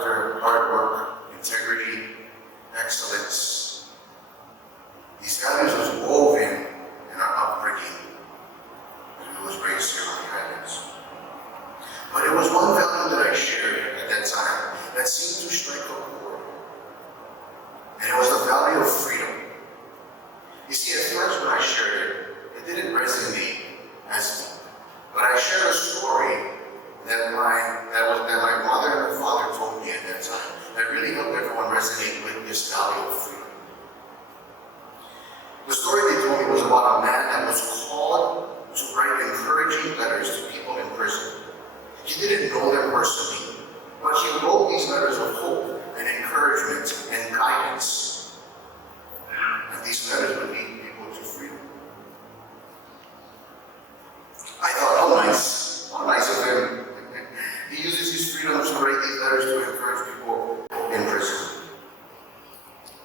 character, hard work, integrity, excellence. These values was woven in our upbringing as we was raised here on the islands. But it was one value that I shared at that time that seemed to strike a chord. And it was the value of freedom. You see, at first when I shared it, it didn't resonate as deep. But I shared a story that my mother and father told me at that time that really helped everyone resonate with this value of freedom. The story they told me was about a man that was called to write encouraging letters to people in prison. He didn't know them personally, but he wrote these letters of hope and encouragement and guidance. And these letters would lead people to freedom. I thought, how nice of him. He uses his freedom to write these letters to encourage people in prison.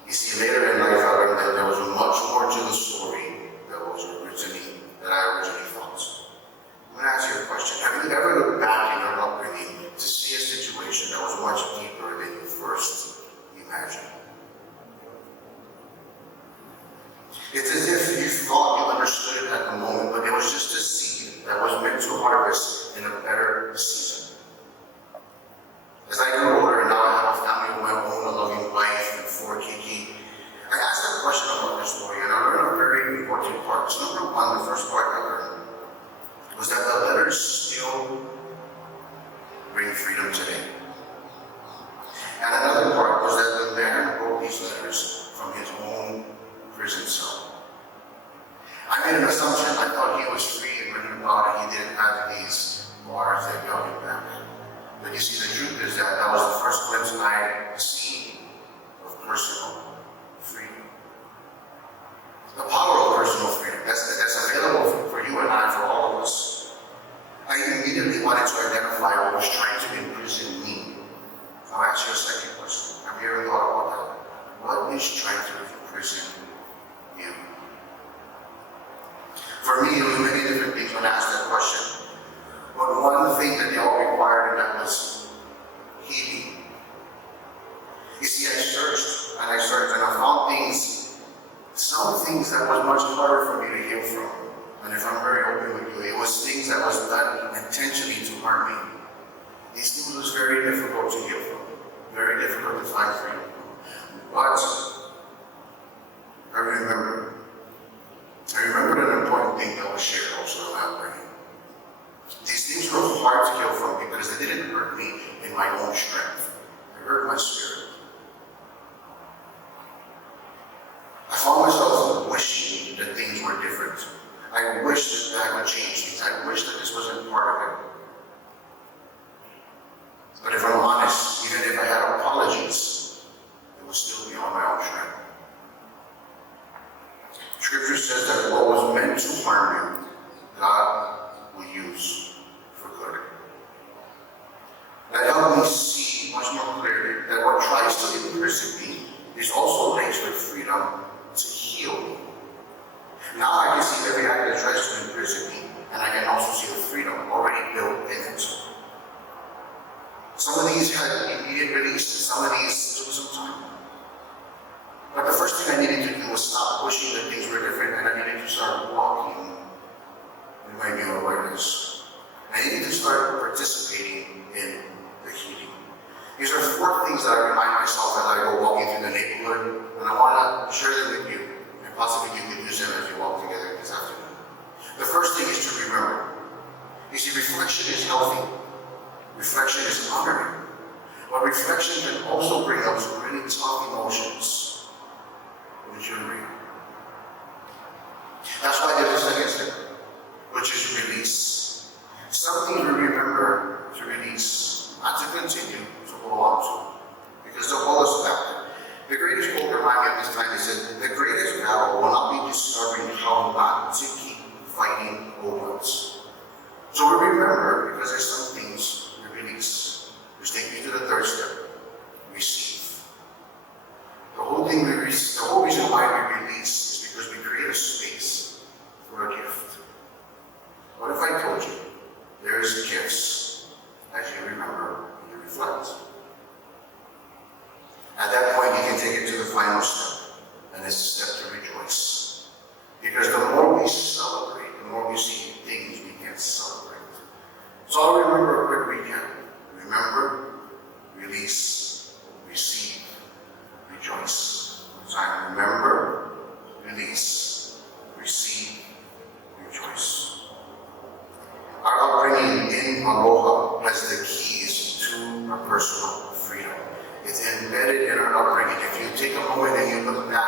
You see, later in life, I learned that there was much more to the story that I originally thought. I'm going to ask you a question. Have you ever looked back in your upbringing to see a situation that was much deeper than you first imagined? It's as if you thought you understood it at the moment, but it was just a seed that was meant to harvest in a better season. As I grew older and now I have a family of my own, a loving wife, and 4 kiki, I asked that question about this story, and I learned a very important part. So number one, the first part I learned was that the letters still bring freedom today. And another part was that the man wrote these letters from his own prison cell. I made an assumption. I thought he was free and written about it. He didn't have these bars that held him back. But you see, the truth is that that was the first glimpse I seen of personal freedom. The power of personal freedom that's available for you and I, for all of us. I immediately wanted to identify what was trying to imprison me. I'll ask you a second question. Have you ever thought about that? What is trying to imprison you? For me, it was many different things when I asked that question. But one thing that they all required, and that was healing. You see, I searched and I found some things that was much harder for me to heal from. And if I'm very open with you, it was things that was done intentionally to harm me. These things was very difficult to heal from, very difficult to find freedom from. But I remember an important thing that was shared also in my upbringing. These things were hard to heal from because they didn't hurt me in my own strength. They hurt my spirit. I found myself wishing that things were different. I wish that I would change things. I wish that this wasn't part of it. But if I'm honest, even if I had apologies, it would still be on my own strength. Scripture says that what was meant to harm you, God will use for good. That helped me see much more clearly that what tries to imprison me is also laced with freedom to heal me. Now I can see every act that tries to imprison me, and I can also see the freedom already built in it. Some of these had immediate release, and some of these took some time. But the first thing I needed to do was stop wishing that things were different, and I needed to start walking in my new awareness. I needed to start participating in the healing. These are 4 things that I remind myself as I go walking through the neighborhood, and I want to share them with you, and possibly you can use them as we walk together this afternoon. The first thing is to remember. You see, reflection is healthy. Reflection is honoring. But reflection can also bring up some really tough emotions, which are real. That's why there's a second step, which is release. Some things we remember to release, not to continue to hold on to, because they'll hold us back. The greatest quote reminded me of this time, he said, the greatest battle will not be discovering how not to keep fighting old ones. So we remember because there's some things we release, which take me to the third step, receive. The whole reason why we release is because we create a space for a gift. What if I told you there is gifts as you remember and you reflect? our personal freedom. It's embedded in our upbringing. If you take a moment and you look back